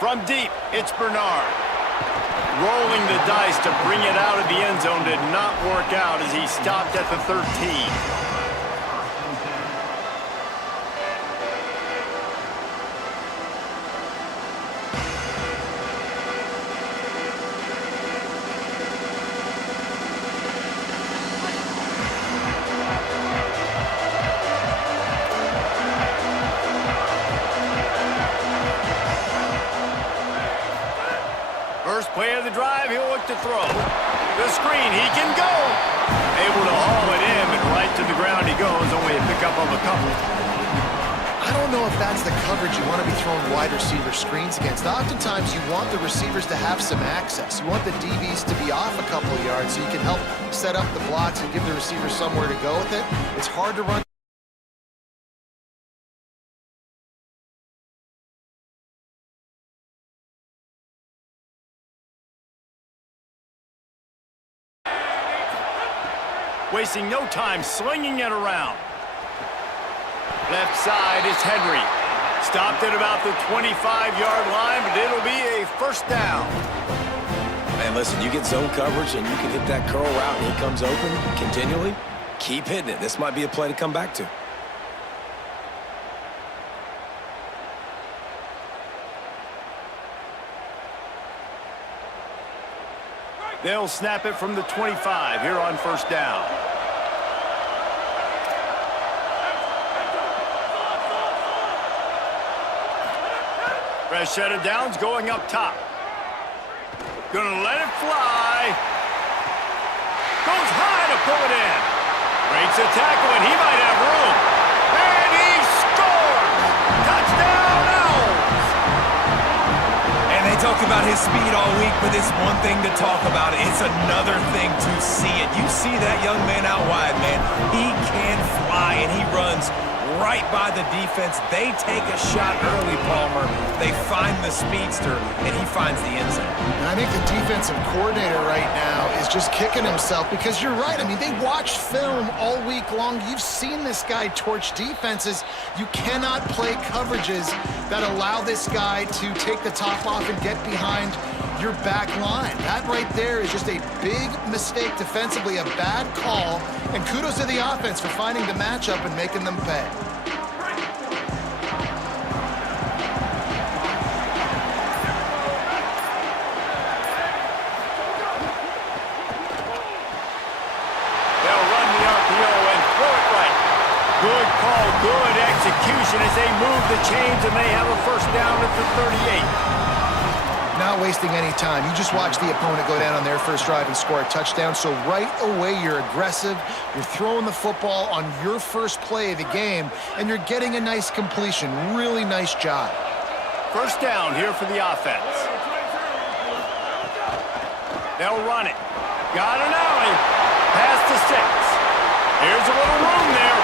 From deep, it's Bernard. Rolling the dice to bring it out of the end zone did not work out as he stopped at the 13. First play of the drive, he'll look to throw. The screen, he can go. Able to haul it in, and right to the ground he goes, only a pickup of a couple. I don't know if that's the coverage you want to be throwing wide receiver screens against. Oftentimes, you want the receivers to have some access. You want the DBs to be off a couple of yards so you can help set up the blocks and give the receivers somewhere to go with it. It's hard to run. Wasting no time slinging it around. Left side is Henry. Stopped at about the 25-yard line, but it'll be a first down. Man, listen, you get zone coverage and you can hit that curl route and he comes open continually. Keep hitting it. This might be a play to come back to. They'll snap it from the 25 here on first down. Fresh set of downs going up top. Gonna let it fly. Goes high to pull it in. Breaks a tackle and he might have room. And he scores! Touchdown Owls! And they talked about his speed all week, but it's one thing to talk about. It's another thing to see it. You see that young man out wide, man. He can fly, and he runs right by the defense. They take a shot early, Palmer. They find the speedster, and he finds the end zone. And I think the defensive coordinator right now is just kicking himself because you're right. I mean, they watched film all week long. You've seen this guy torch defenses. You cannot play coverages that allow this guy to take the top off and get behind your back line. That right there is just a big mistake defensively, a bad call, and kudos to the offense for finding the matchup and making them pay. They'll run the RPO and throw it right. Good call, good execution as they move the chains, and they have a first down at the 38. Not wasting any time. You just watch the opponent go down on their first drive and score a touchdown. So right away, you're aggressive. You're throwing the football on your first play of the game, and you're getting a nice completion. Really nice job. First down here for the offense. They'll run it. Got an alley. Pass to 6. Here's a little room there.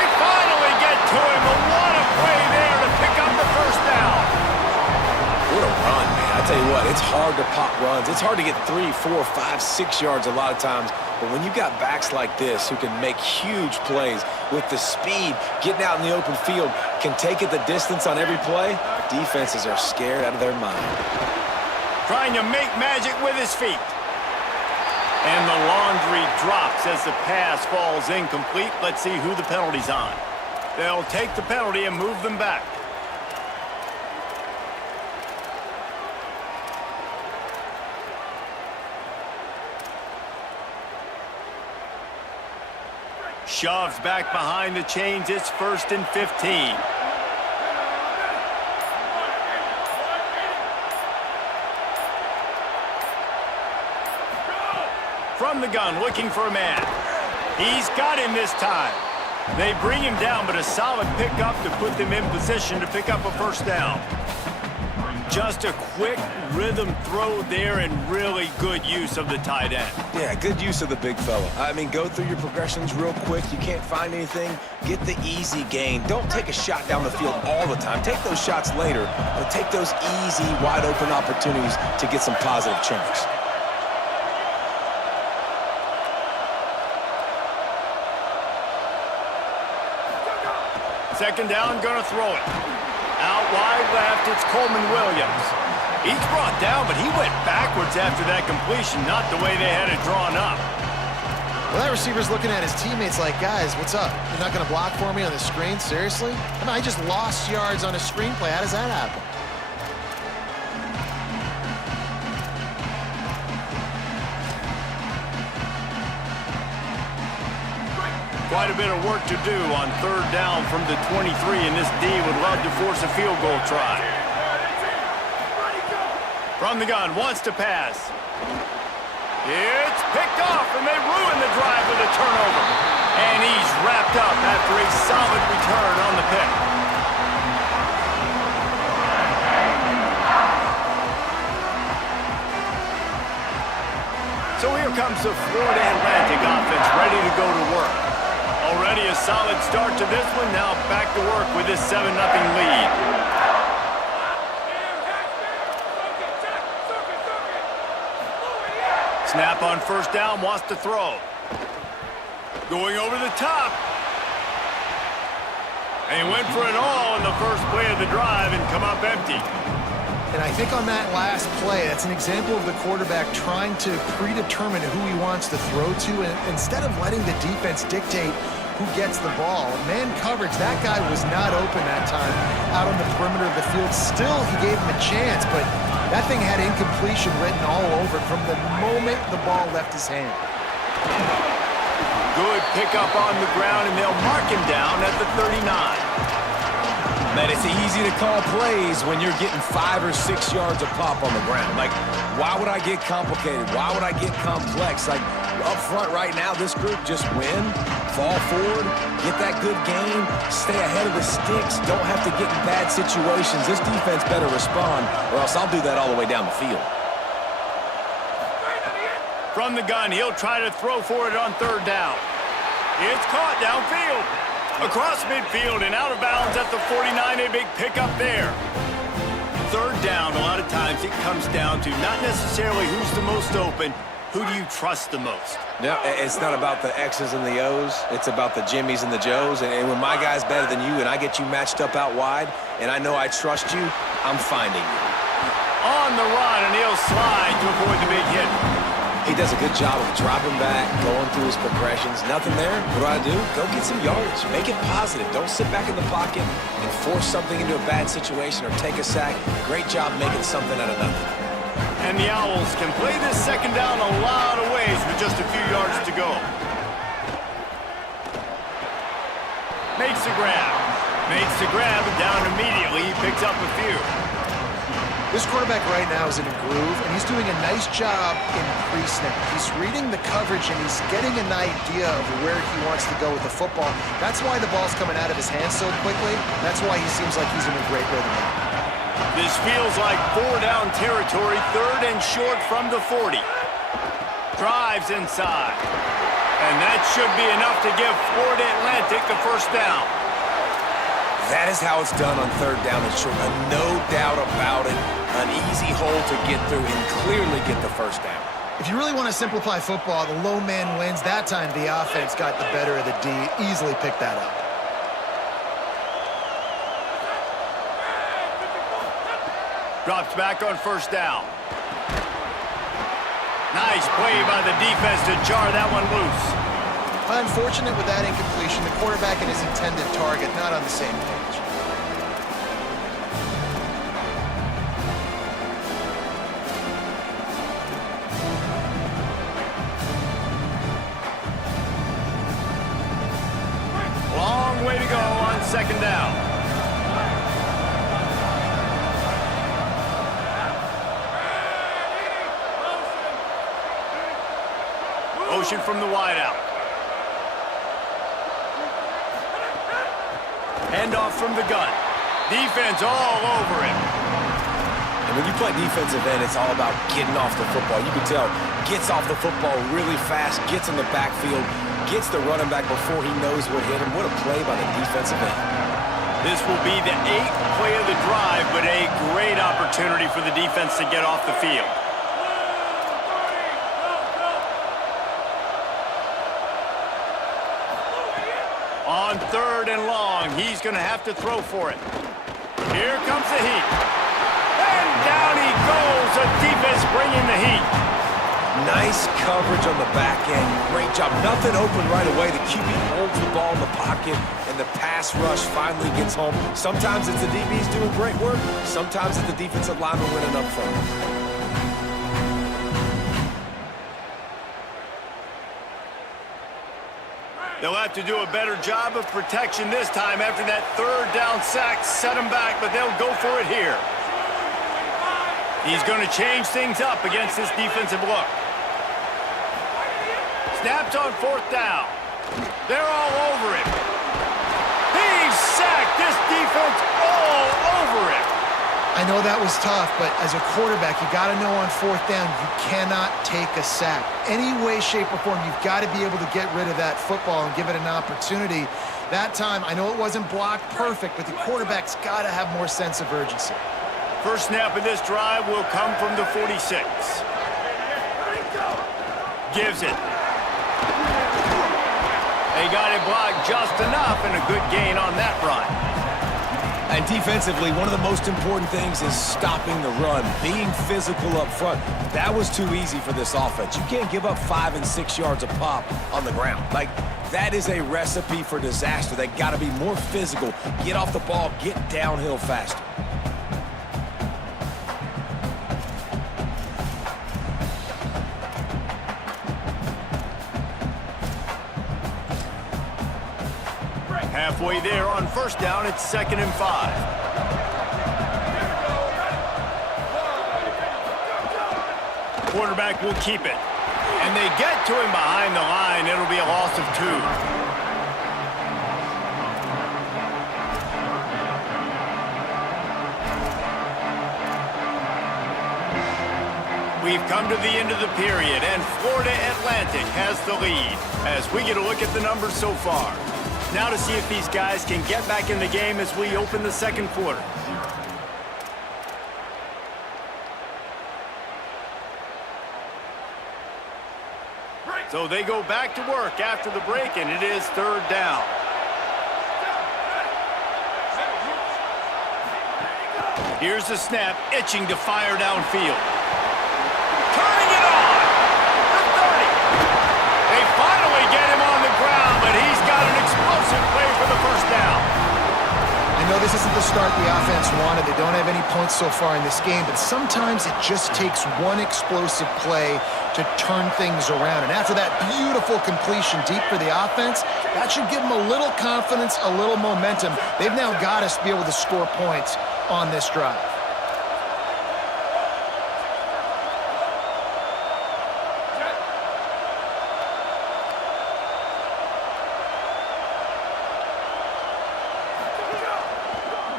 They finally get to him, but what a play there to pick up the first down. What a run, man. I tell you what, it's hard to pop runs. It's hard to get 3, 4, 5, 6 yards a lot of times. But when you got backs like this who can make huge plays with the speed, getting out in the open field, can take it the distance on every play, defenses are scared out of their mind. Trying to make magic with his feet. And the laundry drops as the pass falls incomplete. Let's see who the penalty's on. They'll take the penalty and move them back. Shoves back behind the chains. It's 1st and 15. From the gun, looking for a man. He's got him this time. They bring him down, but a solid pickup to put them in position to pick up a first down. Just a quick rhythm throw there and really good use of the tight end. Yeah, good use of the big fella. I mean, go through your progressions real quick. You can't find anything, get the easy gain. Don't take a shot down the field all the time. Take those shots later, but take those easy, wide-open opportunities to get some positive chunks. Second down, gonna throw it. Out wide left, it's Coleman Williams. He's brought down, but he went backwards after that completion, not the way they had it drawn up. Well, that receiver's looking at his teammates like, guys, what's up? You're not going to block for me on the screen? Seriously? I mean, I just lost yards on a screenplay. How does that happen? Quite a bit of work to do on third down from the 23, and this D would love to force a field goal try. From the gun, wants to pass. It's picked off, and they ruin the drive with a turnover. And he's wrapped up after a solid return on the pick. So here comes the Florida Atlantic offense ready to go to work. Already a solid start to this one. Now back to work with this 7-0 lead. Snap on first down, wants to throw. Going over the top. And he went for it all in the first play of the drive and come up empty. And I think on that last play, that's an example of the quarterback trying to predetermine who he wants to throw to, and instead of letting the defense dictate who gets the ball. Man coverage, that guy was not open that time out on the perimeter of the field. Still, he gave him a chance, but that thing had incompletion written all over it from the moment the ball left his hand. Good pickup on the ground, and they'll mark him down at the 39. Man, it's easy to call plays when you're getting 5 or 6 yards of pop on the ground. Like, why would I get complicated? Why would I get complex? Like, up front right now, this group just win, fall forward, get that good game, stay ahead of the sticks, don't have to get in bad situations. This defense better respond, or else I'll do that all the way down the field. From the gun, he'll try to throw for it on third down. It's caught downfield. Across midfield and out of bounds at the 49, a big pickup there. Third down, a lot of times it comes down to not necessarily who's the most open, who do you trust the most? No, it's not about the X's and the O's. It's about the Jimmies and the Joes. And when my guy's better than you and I get you matched up out wide and I know I trust you, I'm finding you. On the run, and he'll slide to avoid the big hit. He does a good job of dropping back, going through his progressions. Nothing there. What do? Go get some yardage. Make it positive. Don't sit back in the pocket and force something into a bad situation or take a sack. Great job making something out of nothing. And the Owls can play this second down a lot of ways with just a few yards to go. Makes the grab. Makes the grab, and down immediately. He picks up a few. This quarterback right now is in a groove, and he's doing a nice job in pre-snap. He's reading the coverage, and he's getting an idea of where he wants to go with the football. That's why the ball's coming out of his hands so quickly. That's why he seems like he's in a great rhythm now. This feels like 4-down territory, third and short from the 40. Drives inside. And that should be enough to give Florida Atlantic the first down. That is how it's done on third down and short. No doubt about it. An easy hole to get through and clearly get the first down. If you really want to simplify football, the low man wins. That time the offense got the better of the D. Easily picked that up. Drops back on first down. Nice play by the defense to jar that one loose. Unfortunate with that incompletion. The quarterback and his intended target not on the same page. Long way to go on second down. Motion from the wideout. Handoff from the gun. Defense all over him. And when you play defensive end, it's all about getting off the football. You can tell, gets off the football really fast, gets in the backfield, gets the running back before he knows what hit him. What a play by the defensive end. This will be the 8th play of the drive, but a great opportunity for the defense to get off the field. On third and long, he's going to have to throw for it. Here comes the heat. And down he goes. The defense bringing the heat. Nice coverage on the back end. Great job. Nothing open right away. The QB holds the ball in the pocket, and the pass rush finally gets home. Sometimes it's the DBs doing great work. Sometimes it's the defensive lineman winning up front. They'll have to do a better job of protection this time after that third down sack. Set them back, but they'll go for it here. He's going to change things up against this defensive look. Snaps on fourth down. They're all over him. He's sacked. This defense all over him. I know that was tough, but as a quarterback, you got to know on fourth down, you cannot take a sack. Any way, shape, or form, you've got to be able to get rid of that football and give it an opportunity. That time, I know it wasn't blocked perfect, but the quarterback's got to have more sense of urgency. First snap of this drive will come from the 46. Gives it. They got it blocked just enough, and a good gain on that run. And defensively, one of the most important things is stopping the run, being physical up front. That was too easy for this offense. You can't give up 5 and 6 yards a pop on the ground. Like, that is a recipe for disaster. They got to be more physical, get off the ball, get downhill faster. Halfway there on first down, it's 2nd and 5. Quarterback will keep it. And they get to him behind the line. It'll be a loss of 2. We've come to the end of the period, and Florida Atlantic has the lead as we get a look at the numbers so far. Now to see if these guys can get back in the game as we open the second quarter. So they go back to work after the break, and it is 3rd down. Here's the snap, itching to fire downfield. Turning it on! The 30. They finally get him on the ground, but he's got an explosive play for the first down. I know this isn't the start the offense wanted. They don't have any points so far in this game, but sometimes it just takes one explosive play to turn things around. And after that beautiful completion deep for the offense, that should give them a little confidence, a little momentum. They've now got us to be able to score points on this drive.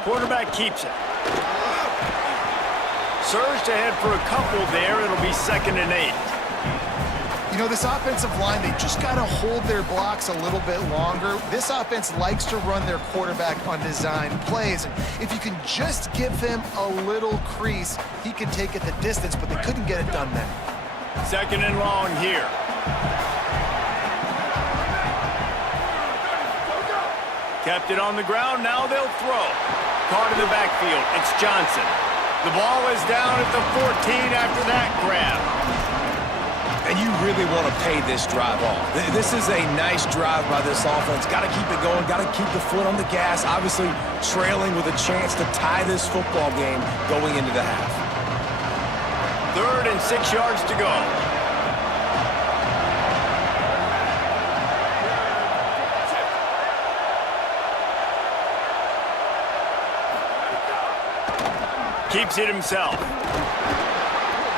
Quarterback keeps it. Surged ahead for a couple there. It'll be 2nd and 8. You know, this offensive line, they just got to hold their blocks a little bit longer. This offense likes to run their quarterback on design plays. And if you can just give him a little crease, he can take it the distance, but they couldn't get it done then. 2nd and long here. Kept it on the ground. Now they'll throw. Caught in the backfield. It's Johnson. The ball is down at the 14 after that grab. And you really want to pay this drive off. This is a nice drive by this offense. Got to keep it going. Got to keep the foot on the gas. Obviously, trailing with a chance to tie this football game going into the half. 3rd and 6 yards to go. Keeps it himself.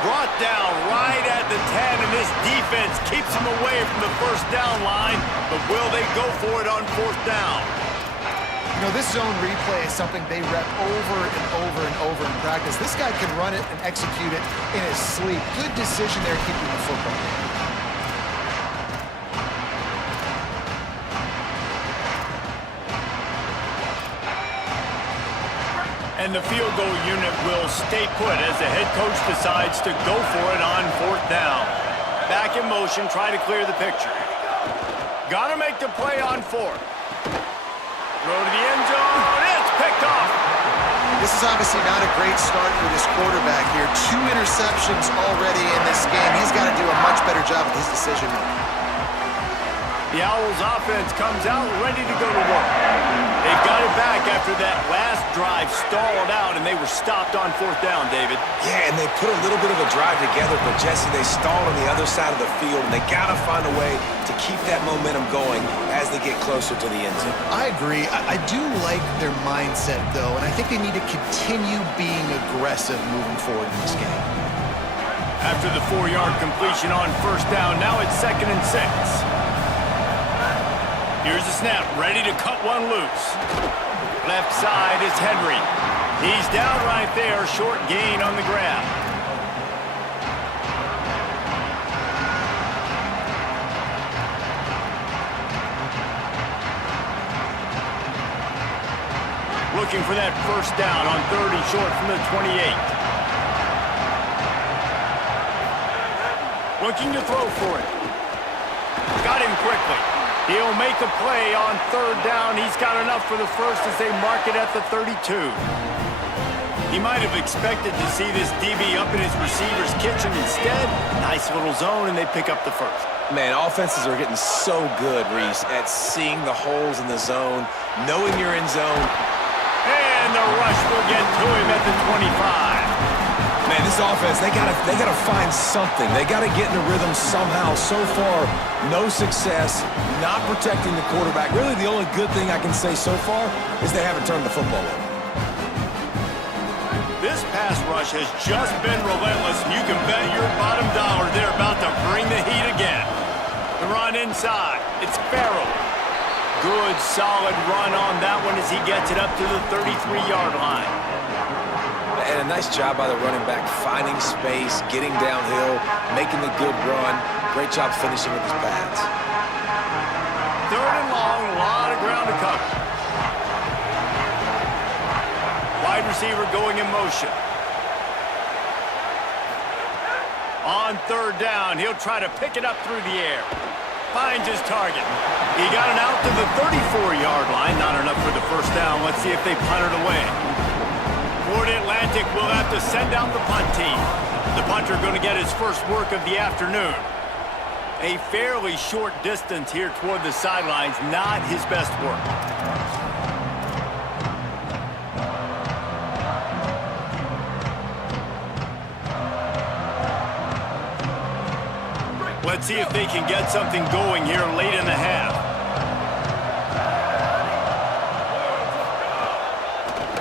Brought down right at the 10, and this defense keeps him away from the first down line. But will they go for it on 4th down? You know, this zone replay is something they rep over and over and over in practice. This guy can run it and execute it in his sleep. Good decision there keeping the football. And the field goal unit will stay put as the head coach decides to go for it on 4th down. Back in motion, try to clear the picture. Got to make the play on 4th. Throw to the end zone. It's picked off. This is obviously not a great start for this quarterback here. 2 interceptions already in this game. He's got to do a much better job with his decision-making. The Owls offense comes out ready to go to work. They've got it back after that last drive stalled out, and they were stopped on 4th down, David. Yeah, and they put a little bit of a drive together, but Jesse, they stalled on the other side of the field, and they got to find a way to keep that momentum going as they get closer to the end zone. I agree. I do like their mindset, though, and I think they need to continue being aggressive moving forward in this game. After the 4-yard completion on 1st down, now it's 2nd and 6. Here's the snap, ready to cut one loose. Left side is Henry. He's down right there, short gain on the grab. Looking for that 1st down on 3rd and short from the 28. Looking to throw for it. Got him quickly. He'll make a play on 3rd down. He's got enough for the first as they mark it at the 32. He might have expected to see this DB up in his receiver's kitchen. Instead, nice little zone, and they pick up the first. Man, offenses are getting so good, Reese, at seeing the holes in the zone, knowing you're in zone. And the rush will get to him at the 25. Man, this offense, they gotta find something. They gotta get in a rhythm somehow. So far, no success, not protecting the quarterback. Really, the only good thing I can say so far is they haven't turned the football over. This pass rush has just been relentless, and you can bet your bottom dollar they're about to bring the heat again. The run inside. It's Farrell. Good, solid run on that one as he gets it up to the 33-yard line. And a nice job by the running back, finding space, getting downhill, making the good run. Great job finishing with his pads. 3rd and long, a lot of ground to cover. Wide receiver going in motion. On 3rd down, he'll try to pick it up through the air. Finds his target. He got it out to the 34-yard line. Not enough for the 1st down. Let's see if they punt it away. Florida Atlantic will have to send out the punt team. The punter going to get his first work of the afternoon. A fairly short distance here toward the sidelines, not his best work. Let's see if they can get something going here late in the half.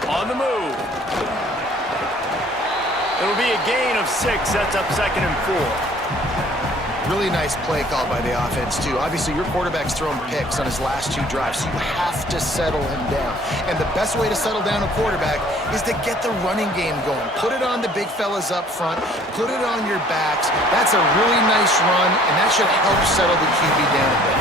On the move. It'll be a gain of 6. Sets up 2nd and 4. Really nice play call by the offense, too. Obviously, your quarterback's thrown picks on his last 2 drives, so you have to settle him down. And the best way to settle down a quarterback is to get the running game going. Put it on the big fellas up front. Put it on your backs. That's a really nice run, and that should help settle the QB down a bit.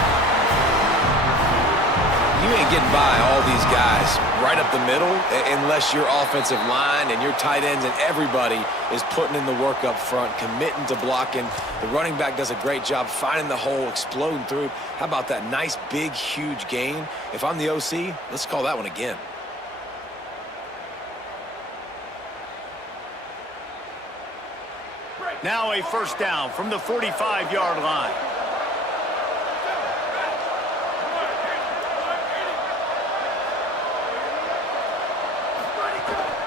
You ain't getting by all these guys right up the middle unless your offensive line and your tight ends and everybody is putting in the work up front, committing to blocking. The running back does a great job finding the hole, exploding through. How about that nice, big, huge gain? If I'm the OC, let's call that one again. Now a 1st down from the 45-yard line.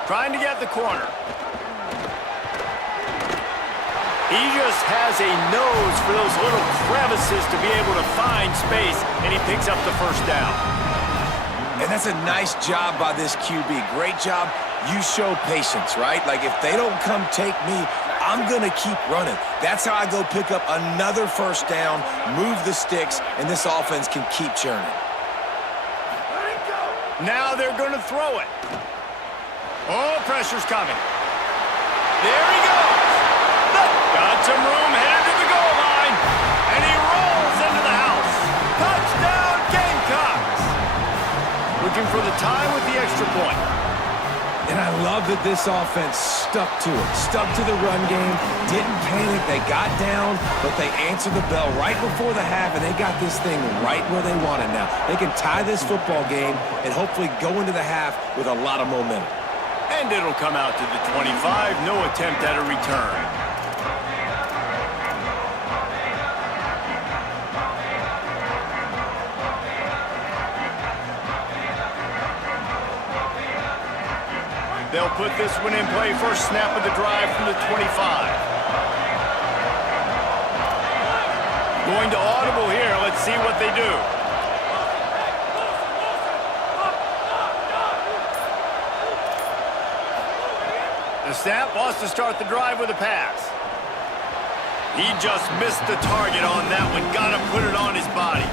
Trying to get the corner. He just has a nose for those little crevices to be able to find space, and he picks up the 1st down. And that's a nice job by this QB. Great job. You show patience, right? Like, if they don't come take me, I'm going to keep running. That's how I go pick up another 1st down, move the sticks, and this offense can keep churning. Now they're going to throw it. Oh, pressure's coming. There he goes. Got some room, headed to the goal line. And he rolls into the house. Touchdown, Gamecocks. Looking for the tie with the extra point. And I love that this offense stuck to it. Stuck to the run game. Didn't panic. They got down, but they answered the bell right before the half, and they got this thing right where they want it now. They can tie this football game and hopefully go into the half with a lot of momentum. And it'll come out to the 25. No attempt at a return. They'll put this one in play. First snap of the drive from the 25. Going to audible here. Let's see what they do. The snap wants to start the drive with a pass. He just missed the target on that one. Got to put it on his body.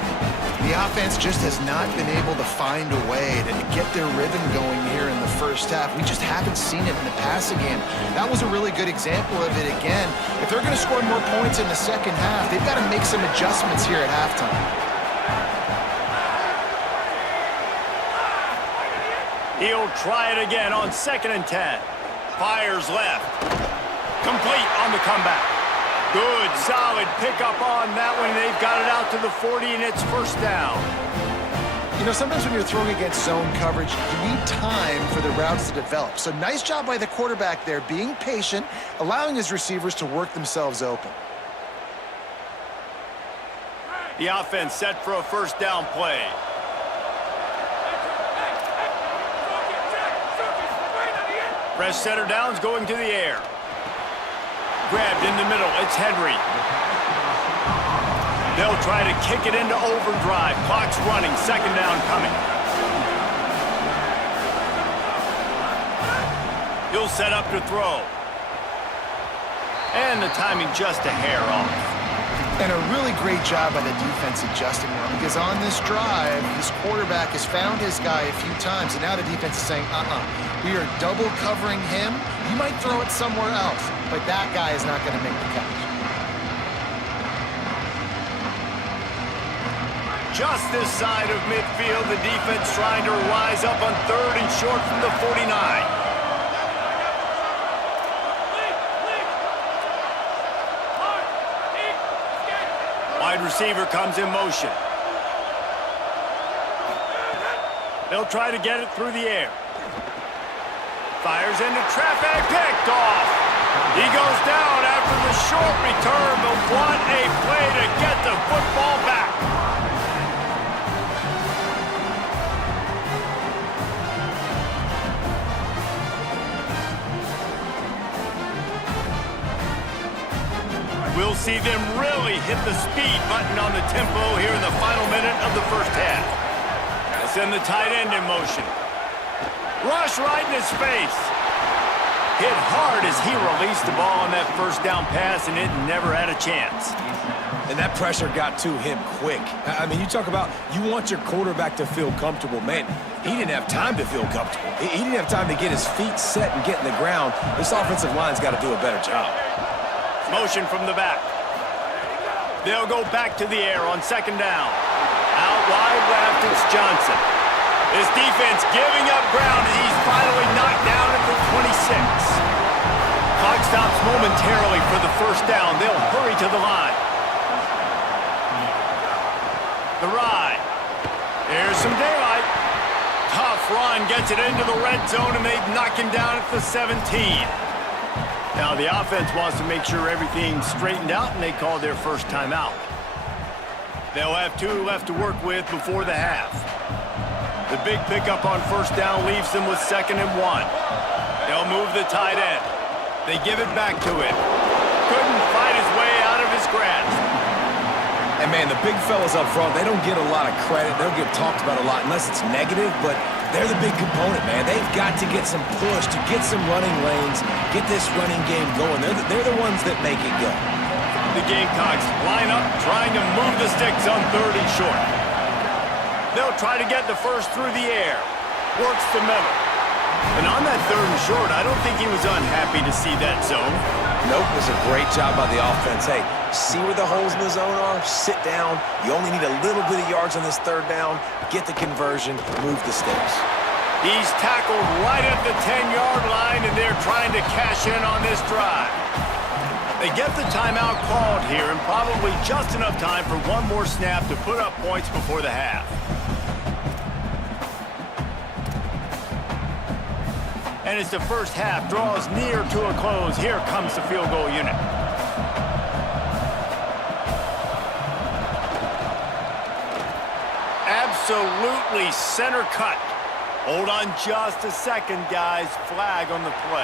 The offense just has not been able to find a way to get their rhythm going here in the first half. We just haven't seen it in the passing game. That was a really good example of it again. If they're going to score more points in the second half, they've got to make some adjustments here at halftime. He'll try it again on 2nd and 10. Fires left. Complete on the comeback. Good, solid pickup on that one. They've got it out to the 40, and it's first down. You know, sometimes when you're throwing against zone coverage, you need time for the routes to develop. So nice job by the quarterback there, being patient, allowing his receivers to work themselves open. The offense set for a first down play. Fresh center downs going to the air. Grabbed in the middle. It's Henry. They'll try to kick it into overdrive. Clock's running. Second down coming. He'll set up to throw. And the timing just a hair off. And a really great job by the defense adjusting them, because on this drive, this quarterback has found his guy a few times, and now the defense is saying, we are double covering him. You might throw it somewhere else, but that guy is not going to make the catch. Just this side of midfield, the defense trying to rise up on 3rd and short from the 49. Wide receiver comes in motion. They'll try to get it through the air. Fires into traffic, picked off. He goes down after the short return, but what a play to get the football back. We'll see them really hit the speed button on the tempo here in the final minute of the first half. They'll send the tight end in motion. Rush right in his face. Hit hard as he released the ball on that first down pass, and it never had a chance. And that pressure got to him quick. I mean, you talk about you want your quarterback to feel comfortable. Man, he didn't have time to feel comfortable. He didn't have time to get his feet set and get in the ground. This offensive line's got to do a better job. Motion from the back. They'll go back to the air on 2nd down. Out wide left, it's Johnson. This defense giving up ground as he's finally knocked down at the 26. Clock stops momentarily for the first down. They'll hurry to the line. The ride. There's some daylight. Tough run gets it into the red zone, and they knock him down at the 17. Now the offense wants to make sure everything's straightened out, and they call their first timeout. They'll have 2 left to work with before the half. The big pickup on first down leaves them with 2nd and 1. They'll move the tight end. They give it back to him. Couldn't fight his way out of his grasp. And man, the big fellas up front, they don't get a lot of credit. They'll get talked about a lot unless it's negative, but they're the big component, man. They've got to get some push, to get some running lanes, get this running game going. They're the ones that make it go. The Gamecocks line up, trying to move the sticks on 3rd and short. They'll try to get the first through the air. Works the middle. And on that 3rd and short, I don't think he was unhappy to see that zone. Nope, it was a great job by the offense. Hey, see where the holes in the zone are? Sit down. You only need a little bit of yards on this 3rd down. Get the conversion, move the sticks. He's tackled right at the 10-yard line, and they're trying to cash in on this drive. They get the timeout called here, and probably just enough time for one more snap to put up points before the half. And as the first half draws near to a close, here comes the field goal unit. Absolutely center cut. Hold on just a second, guys. Flag on the play.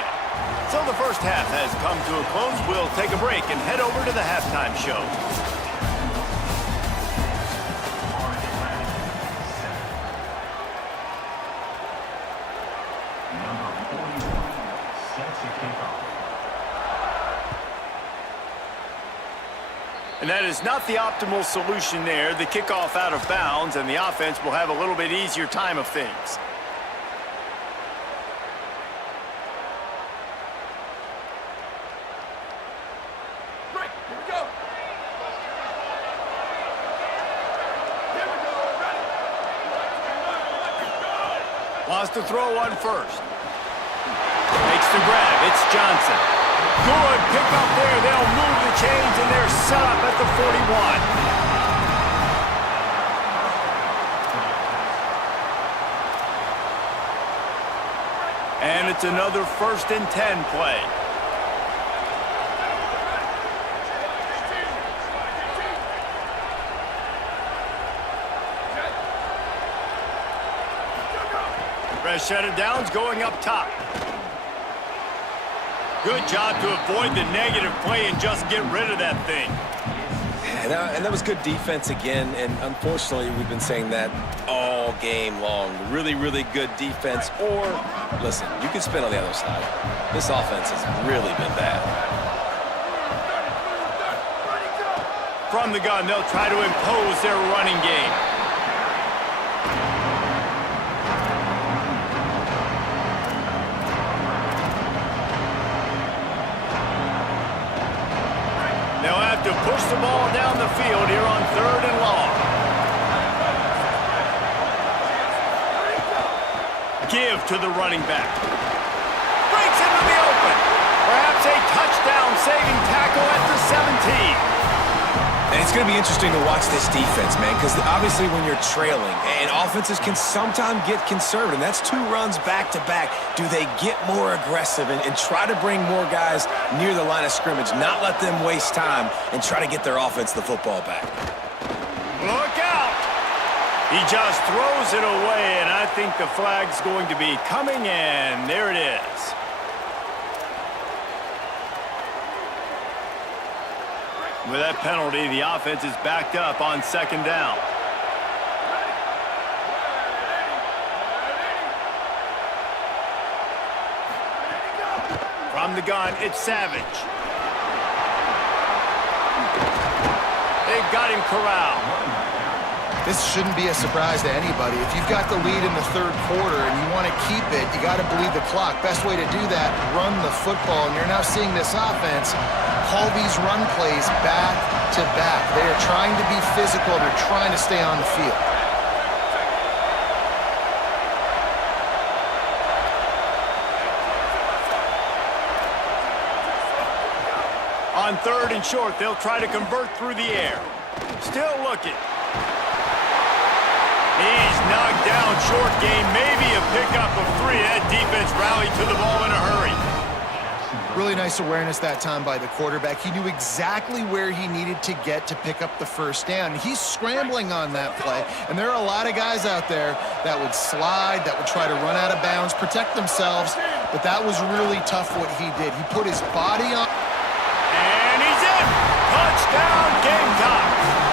So the first half has come to a close. We'll take a break and head over to the halftime show. And that is not the optimal solution there. The kickoff out of bounds, and the offense will have a little bit easier time of things. Right, here we go. Wants to throw one first. Makes the grab. It's Johnson. Good pickup there. They'll move the chains, and they're set up at the 41. And it's another 1st and 10 play. Fresh set of downs going up top. Good job to avoid the negative play and just get rid of that thing. And that was good defense again, and unfortunately, we've been saying that all game long. Really, really good defense, or, listen, you can spin on the other side. This offense has really been bad. From the gun, they'll try to impose their running game. They'll have to push the ball down the field here on 3rd and long. Give to the running back. Breaks into the open. Perhaps a touchdown-saving tackle at the 17. And it's going to be interesting to watch this defense, man, because obviously when you're trailing, and offenses can sometimes get conservative, and that's 2 runs back-to-back. Do they get more aggressive and try to bring more guys near the line of scrimmage, not let them waste time, and try to get their offense the football back? Look out! He just throws it away, and I think the flag's going to be coming in. There it is. With that penalty, the offense is backed up on 2nd down. From the gun, it's Savage. They've got him corralled. This shouldn't be a surprise to anybody. If you've got the lead in the 3rd quarter and you want to keep it, you got to bleed the clock. Best way to do that, run the football. And you're now seeing this offense call these run plays back to back. They are trying to be physical. They're trying to stay on the field. On 3rd and short, they'll try to convert through the air. Still looking. He's knocked down short game, maybe a pickup of 3. That defense rallied to the ball in a hurry. Really nice awareness that time by the quarterback. He knew exactly where he needed to get to pick up the 1st down. He's scrambling on that play, and there are a lot of guys out there that would slide, that would try to run out of bounds, protect themselves, but that was really tough what he did. He put his body on. And he's in! Touchdown, Gamecocks!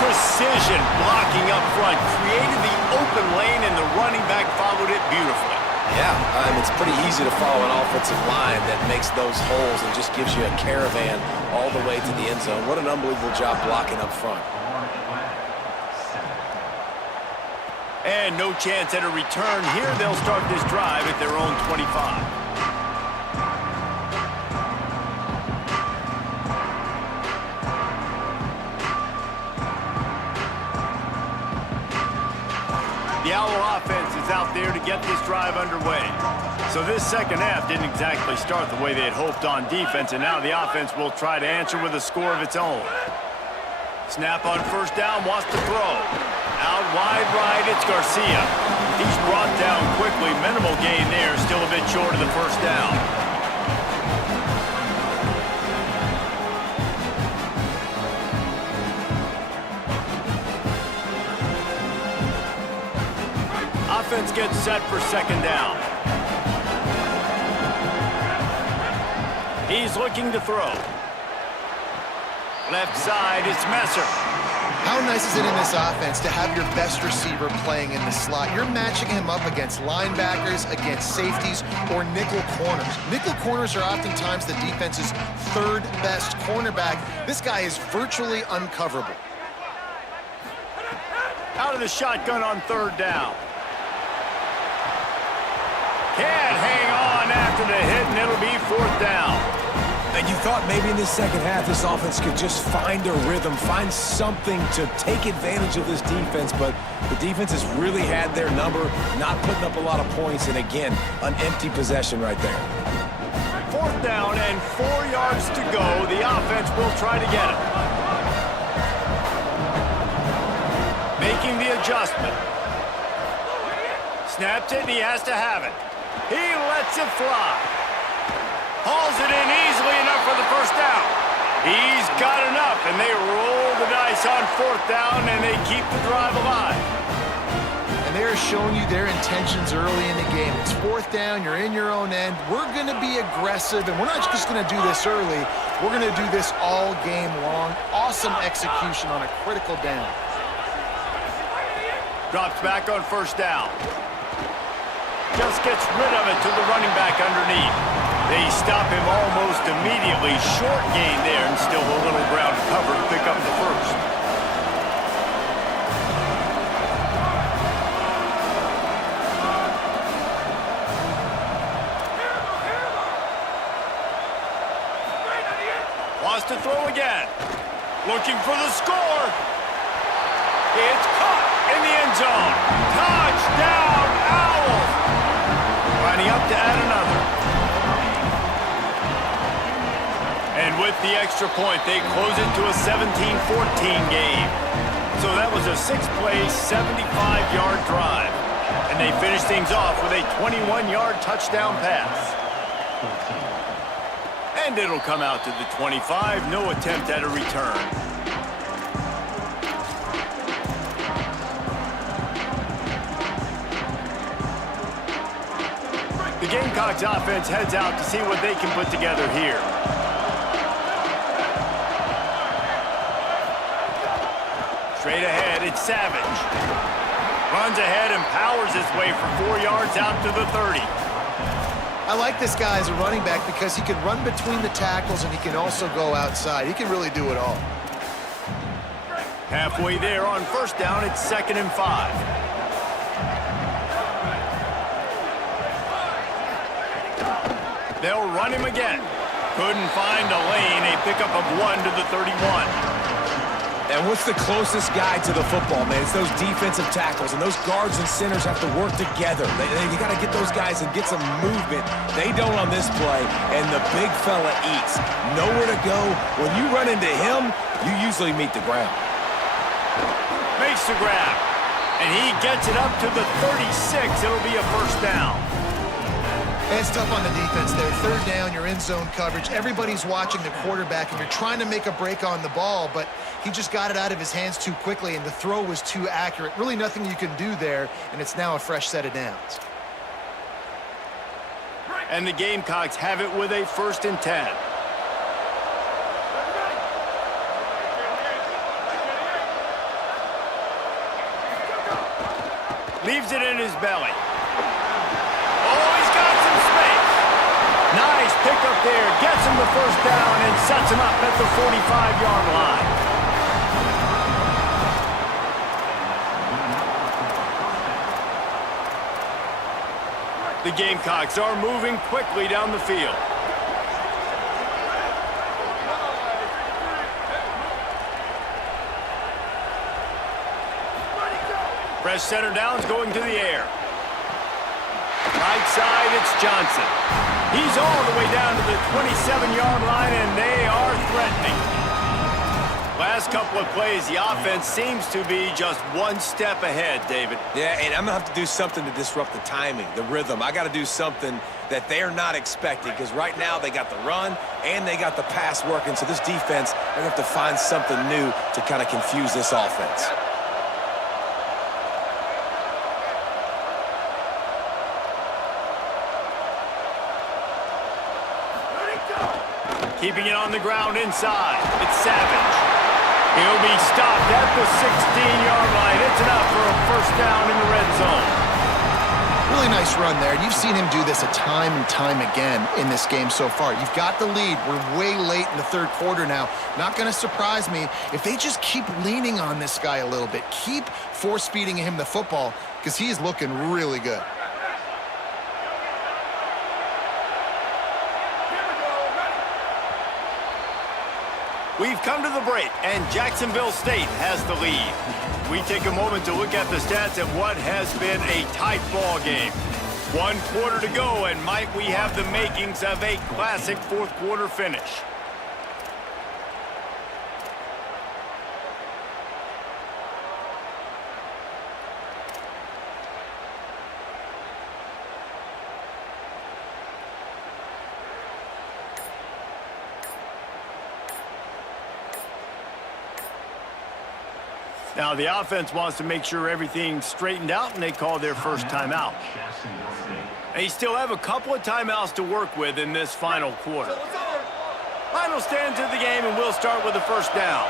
Precision blocking up front, created the open lane, and the running back followed it beautifully. Yeah, it's pretty easy to follow an offensive line that makes those holes and just gives you a caravan all the way to the end zone. What an unbelievable job blocking up front. And no chance at a return here. They'll start this drive at their own 25. The Owl offense is out there to get this drive underway. So this 2nd half didn't exactly start the way they had hoped on defense, and now the offense will try to answer with a score of its own. Snap on 1st down, wants to throw. Out wide right, it's Garcia. He's brought down quickly. Minimal gain there. Still a bit short of the first down. Offense gets set for second down. He's looking to throw. Left side, it's Messer. How nice is it in this offense to have your best receiver playing in the slot? You're matching him up against linebackers, against safeties, or nickel corners. Nickel corners are oftentimes the defense's third best cornerback. This guy is virtually uncoverable. Out of the shotgun on third down. Can't hang on after the hit, and it'll be fourth down. And you thought maybe in the second half this offense could just find a rhythm, find something to take advantage of this defense, but the defense has really had their number, not putting up a lot of points, and again, an empty possession right there. Fourth down and 4 yards to go. The offense will try to get it. Making the adjustment. Snaps it, and he has to have it. He lets it fly. Hauls it in easily enough for the first down. He's got enough, and they roll the dice on fourth down, and they keep the drive alive. And they're showing you their intentions early in the game. It's fourth down, you're in your own end. We're going to be aggressive, and we're not just going to do this early. We're going to do this all game long. Awesome execution on a critical down. Drops back on first down. Just gets rid of it to the running back underneath. They stop him almost immediately. Short gain there, and still a little ground cover to pick up the first. Wants to throw again. Looking for the score. It's caught in the end zone. Touchdown, Owls. Lining up to add another. And with the extra point, they close it to a 17-14 game. So that was a 6-play, 75-yard drive. And they finish things off with a 21-yard touchdown pass. And it'll come out to the 25. No attempt at a return. The Gamecocks offense heads out to see what they can put together here. Straight ahead, it's Savage. Runs ahead and powers his way for 4 yards out to the 30. I like this guy as a running back because he can run between the tackles and he can also go outside. He can really do it all. Halfway there on first down, it's 2nd and 5. They'll run him again. Couldn't find a lane. A pickup of 1 to the 31. And what's the closest guy to the football, man? It's those defensive tackles, and those guards and centers have to work together. You got to get those guys and get some movement. They don't on this play, and the big fella eats. Nowhere to go. When you run into him, you usually meet the ground. Makes the grab, and he gets it up to the 36. It'll be a first down. It's tough on the defense there. Third down, you're in zone coverage. Everybody's watching the quarterback, and you're trying to make a break on the ball, but he just got it out of his hands too quickly, and the throw was too accurate. Really nothing you can do there, and it's now a fresh set of downs. And the Gamecocks have it with a 1st and 10. Leaves it in his belly. Nice pickup there. Gets him the first down and sets him up at the 45-yard line. The Gamecocks are moving quickly down the field. Press center downs going to the air. Right side, it's Johnson. He's all the way down to the 27-yard line, and they are threatening. last couple of plays, the offense seems to be just one step ahead, David. Yeah, and I'm going to have to do something to disrupt the timing, the rhythm. I got to do something that they're not expecting, because right now they got the run and they got the pass working. So this defense, they're going to have to find something new to kind of confuse this offense. Keeping it on the ground inside. It's Savage. He'll be stopped at the 16-yard line. It's enough for a first down in the red zone. Really nice run there. You've seen him do this a time and time again in this game so far. You've got the lead. We're way late in the third quarter now. Not going to surprise me if they just keep leaning on this guy a little bit. Keep force-feeding him the football, because he's looking really good. We've come to the break, and Jacksonville State has the lead. We take a moment to look at the stats of what has been a tight ball game. 1 quarter to go, and might we have the makings of a classic fourth quarter finish. Now, the offense wants to make sure everything's straightened out, and they call their first timeout. They still have a couple of timeouts to work with in this final quarter. Final stands of the game, and we'll start with the first down.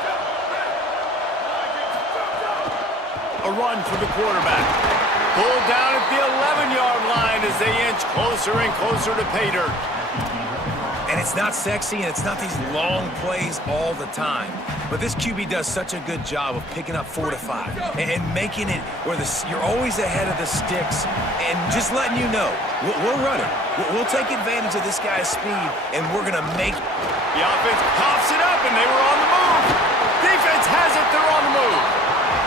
A run for the quarterback. Pulled down at the 11-yard line as they inch closer and closer to pay dirt. And it's not sexy, and it's not these long plays all the time. But this QB does such a good job of picking up 4 to 5 and making it where you're always ahead of the sticks and just letting you know, we're running. We'll take advantage of this guy's speed, and we're going to make... The offense pops it up, and they were on the move. Defense has it, they're on the move.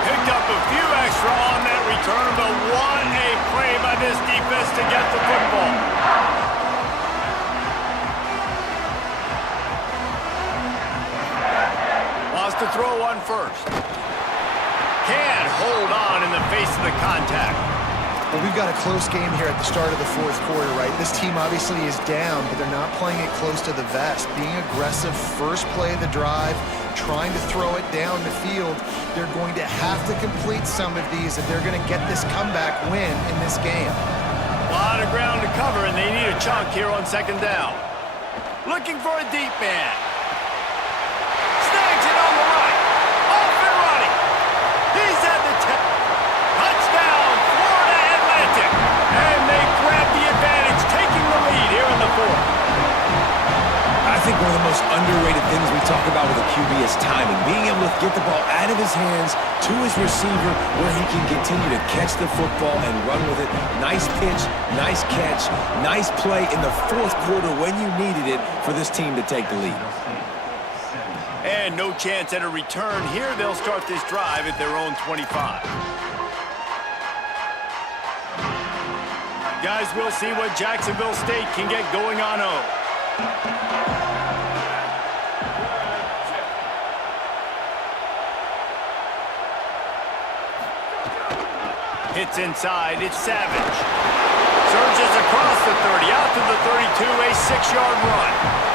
Picked up a few extra on that return, but what a play by this defense to get the football. To throw on first. Can't hold on in the face of the contact. Well, we've got a close game here at the start of the fourth quarter, right? This team obviously is down, but they're not playing it close to the vest. Being aggressive, first play of the drive, trying to throw it down the field. They're going to have to complete some of these if they're going to get this comeback win in this game. A lot of ground to cover, and they need a chunk here on second down. Looking for a deep man. Snags it on the right. Off and running. He's at the 10. Touchdown, Florida Atlantic. And they grab the advantage, taking the lead here in the fourth. I think one of the most underrated things we talk about with a QB is timing. Being able to get the ball out of his hands to his receiver where he can continue to catch the football and run with it. Nice pitch, nice catch, nice play in the fourth quarter when you needed it for this team to take the lead. And no chance at a return here. They'll start this drive at their own 25. Guys, we'll see what Jacksonville State can get going on O. Hits inside, it's Savage. Surges across the 30, out to the 32, a 6-yard run.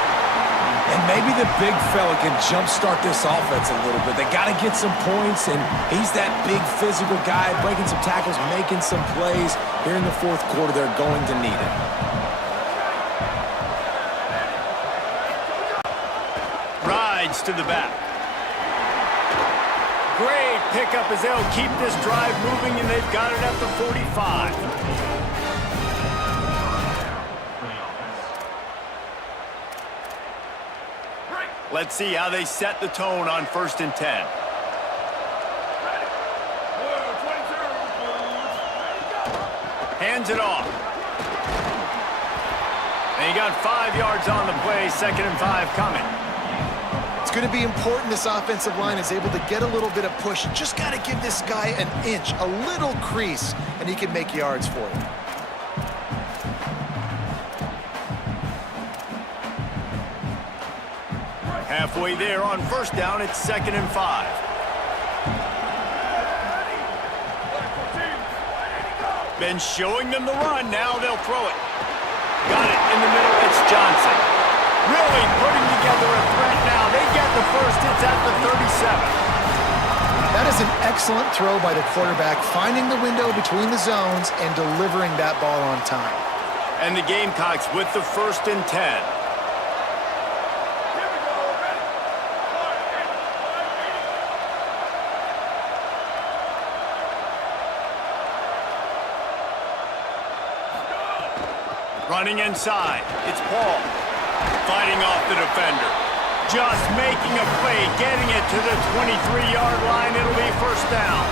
And maybe the big fella can jumpstart this offense a little bit. They got to get some points, and he's that big physical guy, breaking some tackles, making some plays. Here in the fourth quarter, they're going to need it. Rides to the back. Great pickup as they'll keep this drive moving, and they've got it at the 45. Let's see how they set the tone on 1st and 10. Hands it off. And he got 5 yards on the play, 2nd and 5 coming. It's going to be important this offensive line is able to get a little bit of push. Just got to give this guy an inch, a little crease, and he can make yards for you. halfway there on first down. It's 2nd and 5. Been showing them the run. Now they'll throw it. Got it in the middle. It's Johnson. Really putting together a threat now. They get the first. It's at the 37. That is an excellent throw by the quarterback, finding the window between the zones and delivering that ball on time. And the Gamecocks with the 1st and 10. Running inside. It's Paul. Fighting off the defender. Just making a play, getting it to the 23-yard line. It'll be first down.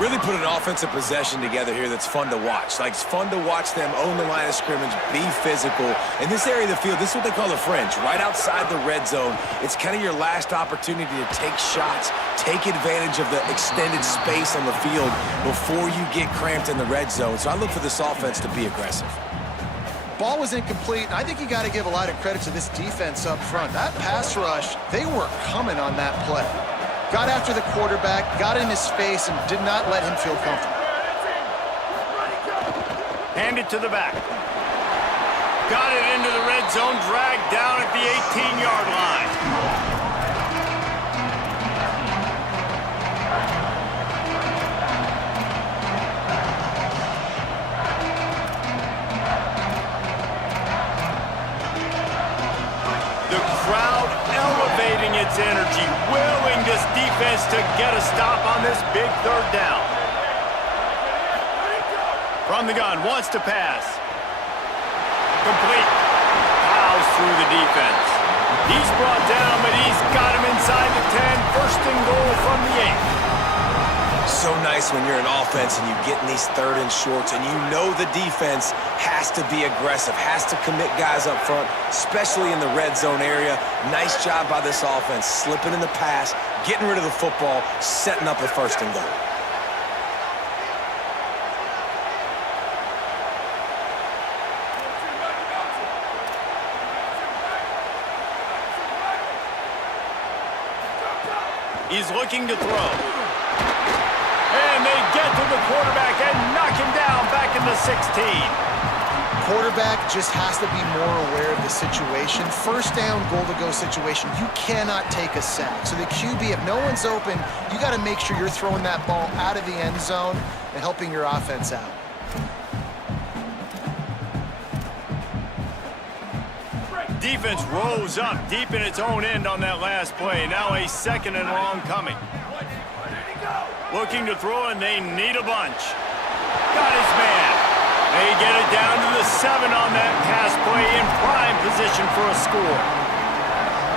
Really put an offensive possession together here that's fun to watch. Like, it's fun to watch them own the line of scrimmage, be physical. In this area of the field, this is what they call the fringe, right outside the red zone. It's kind of your last opportunity to take shots, take advantage of the extended space on the field before you get cramped in the red zone. So I look for this offense to be aggressive. Ball was incomplete, and I think you got to give a lot of credit to this defense up front. That pass rush, they were coming on that play. Got after the quarterback, got in his face, and did not let him feel comfortable. Hand it to the back. Got it into the red zone, dragged down at the 18-yard line. Elevating its energy, willing this defense to get a stop on this big 3rd down. From the gun, wants to pass. Complete. Plows through the defense. He's brought down, but he's got him inside the 10. 1st and goal from the 8. So nice when you're an offense and you get in these 3rd and shorts and you know the defense has to be aggressive, has to commit guys up front, especially in the red zone area. Nice job by this offense, slipping in the pass, getting rid of the football, setting up a 1st and goal. He's looking to throw. And they get to the quarterback and knock him down back in the 16. Quarterback just has to be more aware of the situation. 1st down, goal-to-go situation. You cannot take a sack. So the QB, if no one's open, you got to make sure you're throwing that ball out of the end zone and helping your offense out. Defense rose up deep in its own end on that last play. Now a 2nd and long coming. Looking to throw, and they need a bunch. Got his man. They get it down to the 7 on that pass play, in prime position for a score.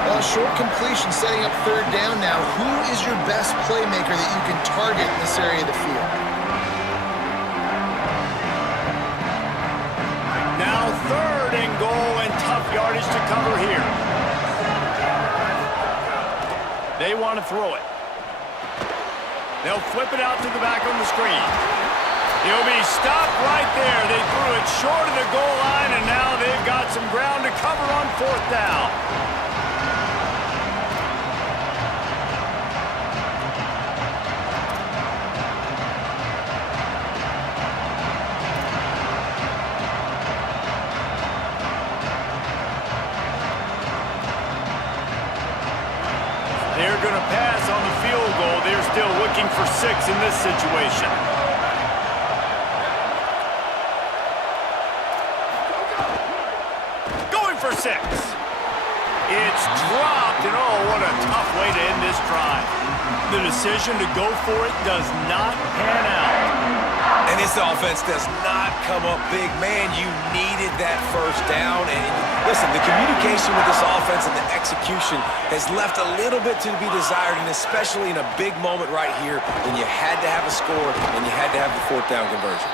Well, short completion setting up 3rd down now. Who is your best playmaker that you can target in this area of the field? Now 3rd and goal, and tough yardage to cover here. They want to throw it. They'll flip it out to the back on the screen. He'll be stopped right there. They threw it short of the goal line, and now they've got some ground to cover on 4th down. They're going to pass on the field goal. They're still looking for 6 in this situation. Going for 6. It's dropped, and oh, what a tough way to end this drive. The decision to go for it does not pan out. And this offense does not come up big. Man, you needed that 1st down. And listen, the communication with this offense and the execution has left a little bit to be desired, and especially in a big moment right here when you had to have a score and you had to have the 4th down conversion.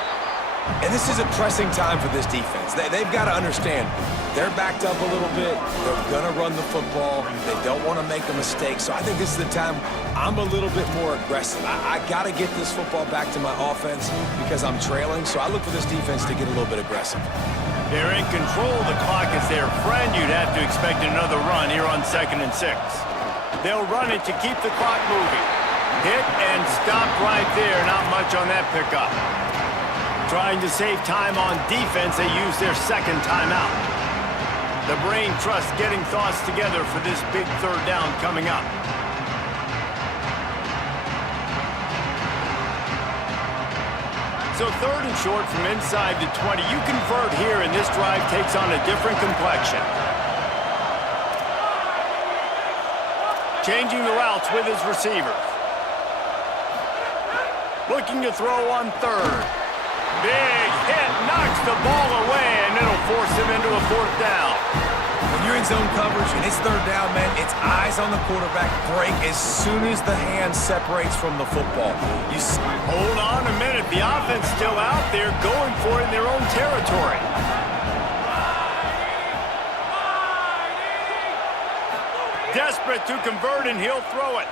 And this is a pressing time for this defense. They've got to understand they're backed up a little bit. They're going to run the football. They don't want to make a mistake. So I think this is the time I'm a little bit more aggressive. I got to get this football back to my offense because I'm trailing. So I look for this defense to get a little bit aggressive. They're in control of the clock as their friend. You'd have to expect another run here on 2nd and 6. They'll run it to keep the clock moving. Hit and stopped right there. Not much on that pickup. Trying to save time on defense, they use their 2nd timeout. The brain trust getting thoughts together for this big 3rd down coming up. So 3rd and short from inside the 20. You convert here, and this drive takes on a different complexion. Changing the routes with his receivers. Looking to throw on 3rd. Big hit, knocks the ball away, and it'll force him into a 4th down. When you're in zone coverage and it's 3rd down, man, it's eyes on the quarterback. Break as soon as the hand separates from the football. Hold on a minute. The offense still out there going for it in their own territory. Desperate to convert, and he'll throw it.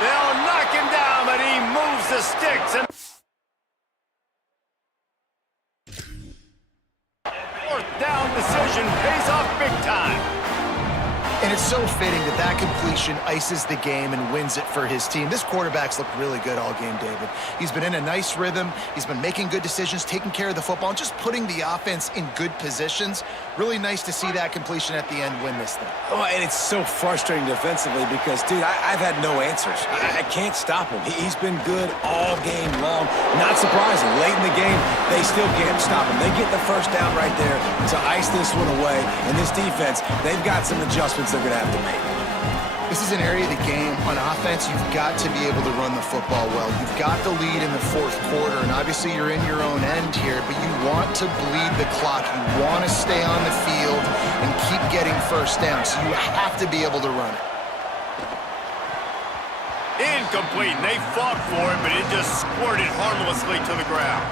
They'll knock him down, but he moves the sticks. And 4th down decision pays off big time. And it's so fitting that that completion ices the game and wins it for his team. This quarterback's looked really good all game, David. He's been in a nice rhythm. He's been making good decisions, taking care of the football, and just putting the offense in good positions. Really nice to see that completion at the end win this thing. Oh, and it's so frustrating defensively because, dude, I've had no answers. I can't stop him. He's been good all game long. Not surprising. Late in the game, they still can't stop him. They get the 1st down right there to ice this one away. And this defense, they've got some adjustments they're going to have to make. This is an area of the game on offense you've got to be able to run the football well. You've got the lead in the 4th quarter, and obviously you're in your own end here, but you want to bleed the clock. You want to stay on the field and keep getting 1st down, so you have to be able to run it. Incomplete. They fought for it, but it just squirted harmlessly to the ground.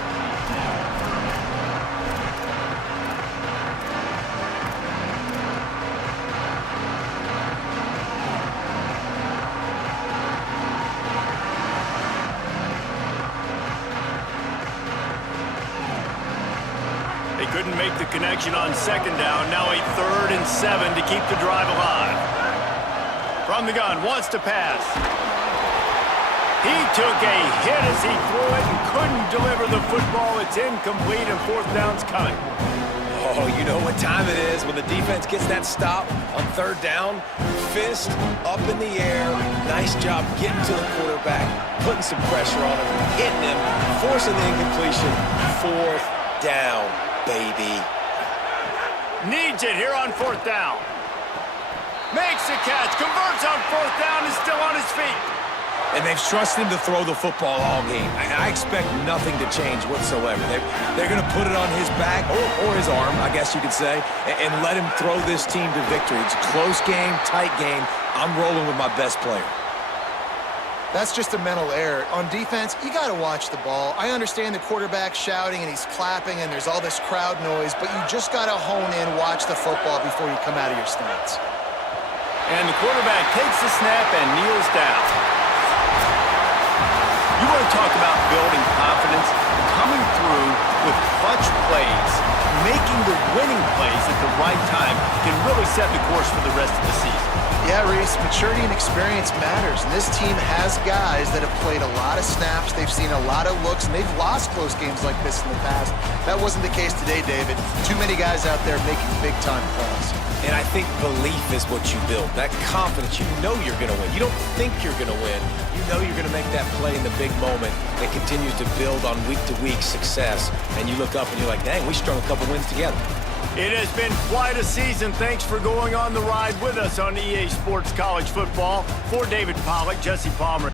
Couldn't make the connection on 2nd down. Now a 3rd and 7 to keep the drive alive. From the gun, wants to pass. He took a hit as he threw it and couldn't deliver the football. It's incomplete, and 4th down's coming. Oh, you know what time it is when the defense gets that stop on 3rd down. Fist up in the air. Nice job getting to the quarterback, putting some pressure on him, hitting him, forcing the incompletion. 4th down. Baby. Needs it here on 4th down. Makes the catch, converts on 4th down, is still on his feet. And they've trusted him to throw the football all game. I expect nothing to change whatsoever. They're going to put it on his back, or his arm, I guess you could say, and let him throw this team to victory. It's a close game, tight game. I'm rolling with my best player. That's just a mental error. On defense, you got to watch the ball. I understand the quarterback shouting and he's clapping and there's all this crowd noise, but you just got to hone in, watch the football before you come out of your stance. And the quarterback takes the snap and kneels down. You want to talk about building confidence? Coming through with clutch plays, making the winning plays at the right time can really set the course for the rest of the season. Yeah, Reese, maturity and experience matters. And this team has guys that have played a lot of snaps. They've seen a lot of looks, and they've lost close games like this in the past. That wasn't the case today, David. Too many guys out there making big-time plays. And I think belief is what you build. That confidence, you know you're going to win. You don't think you're going to win. You know you're going to make that play in the big moment that continues to build on week-to-week success. And you look up and you're like, dang, we strung a couple wins together. It has been quite a season. Thanks for going on the ride with us on EA Sports College Football. For David Pollack, Jesse Palmer.